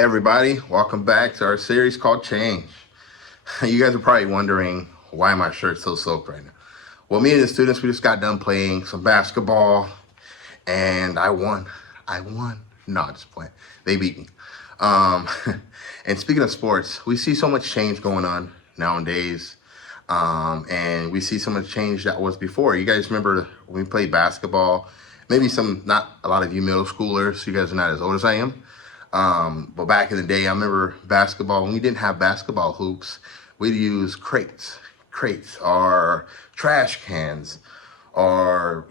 Hey everybody, welcome back to our series called Change. You guys are probably wondering why my shirt's so soaked right now. Well, me and the students, we just got done playing some basketball and I won. I won. No, just playing. They beat me. Um, and speaking of sports, we see so much change going on nowadays. And we see so much change that was before. You guys remember when we played basketball? Maybe not a lot of you middle schoolers, you guys are not as old as I am. But back in the day, I remember basketball, when we didn't have basketball hoops, we'd use crates or trash cans, or,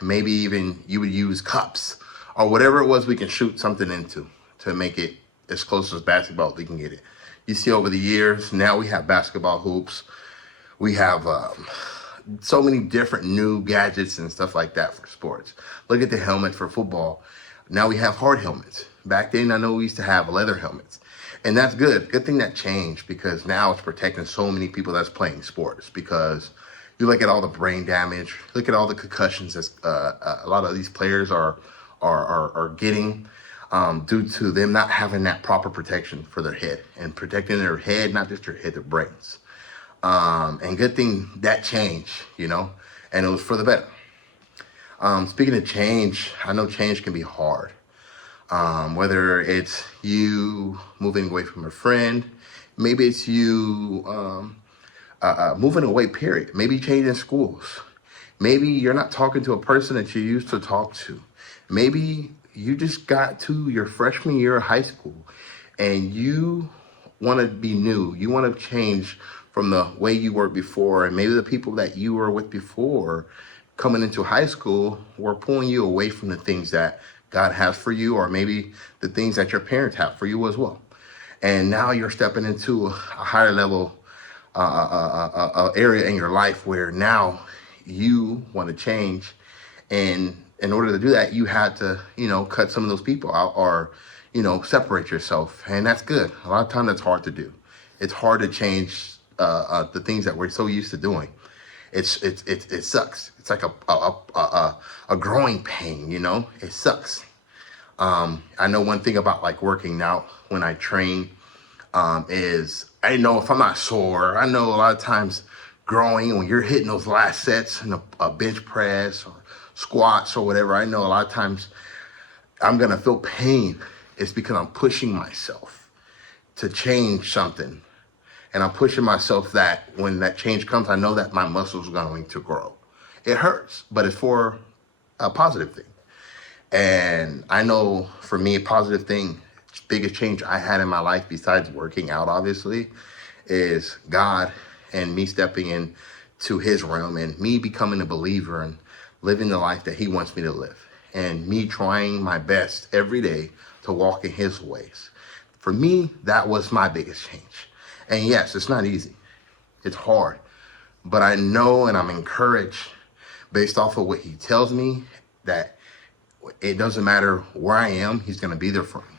maybe even you would use cups or whatever it was we can shoot something into to make it as close as basketball as we can get it. You see over the years, now we have basketball hoops. We have so many different new gadgets and stuff like that for sports. Look at the helmet for football. Now we have hard helmets. Back then, I know we used to have leather helmets. And that's good. Good thing that changed, because now it's protecting so many people that's playing sports. Because you look at all the brain damage, look at all the concussions that a lot of these players are getting due to them not having that proper protection for their head, and protecting their head, not just their head, their brains. And good thing that changed, and it was for the better. Speaking of change, I know change can be hard. Whether it's you moving away from a friend, maybe it's you moving away, period. Maybe changing schools. Maybe you're not talking to a person that you used to talk to. Maybe you just got to your freshman year of high school and you want to be new. You want to change from the way you were before, and maybe the people that you were with before coming into high school were pulling you away from the things that God has for you, or maybe the things that your parents have for you as well. And now you're stepping into a higher level area in your life where now you want to change. And in order to do that, you had to, cut some of those people out, or, separate yourself. And that's good. A lot of times that's hard to do. It's hard to change the things that we're so used to doing. It sucks. It's like a growing pain, it sucks. I know one thing about like working out when I train, is I know if I'm not sore. I know a lot of times growing, when you're hitting those last sets in a bench press or squats or whatever, I know a lot of times I'm going to feel pain. It's because I'm pushing myself to change something. And I'm pushing myself that when that change comes, I know that my muscles are going to grow. It hurts, but it's for a positive thing. And I know for me, a positive thing, biggest change I had in my life besides working out, obviously, is God and me stepping into his realm and me becoming a believer and living the life that he wants me to live. And me trying my best every day to walk in his ways. For me, that was my biggest change. And yes, it's not easy. It's hard. But I know, and I'm encouraged based off of what he tells me, that it doesn't matter where I am, he's going to be there for me.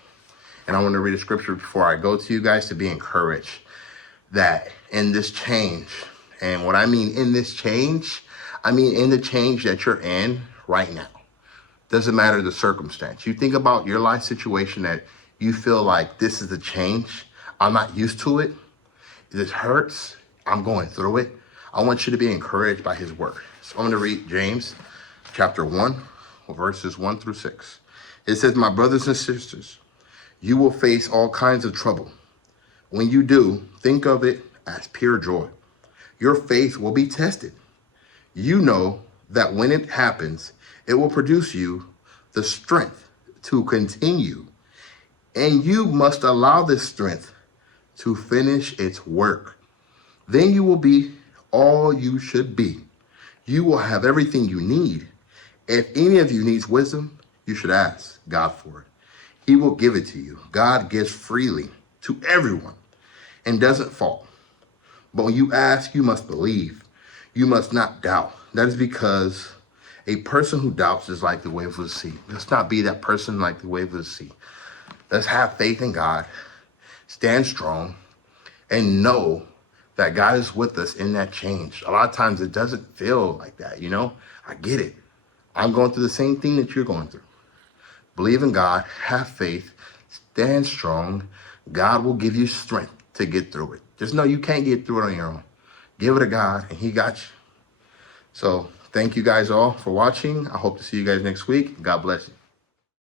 And I want to read a scripture before I go to you guys to be encouraged that in this change, and what I mean in this change, I mean in the change that you're in right now. Doesn't matter the circumstance. You think about your life situation that you feel like this is a change. I'm not used to it. This hurts. I'm going through it. I want you to be encouraged by his word. So I'm going to read James chapter 1, verses 1 through 6. It says, "My brothers and sisters, you will face all kinds of trouble. When you do, think of it as pure joy. Your faith will be tested. You know that when it happens, it will produce you the strength to continue. And you must allow this strength to finish its work. Then you will be all you should be. You will have everything you need. If any of you needs wisdom, you should ask God for it. He will give it to you. God gives freely to everyone and doesn't fault. But when you ask, you must believe. You must not doubt. That is because a person who doubts is like the wave of the sea. Let's not be that person like the wave of the sea. Let's have faith in God. Stand strong and know that God is with us in that change. A lot of times it doesn't feel like that, I get it. I'm going through the same thing that you're going through. Believe in God, have faith, stand strong. God will give you strength to get through it. Just know you can't get through it on your own. Give it to God, and He got you. So thank you guys all for watching. I hope to see you guys next week. God bless you.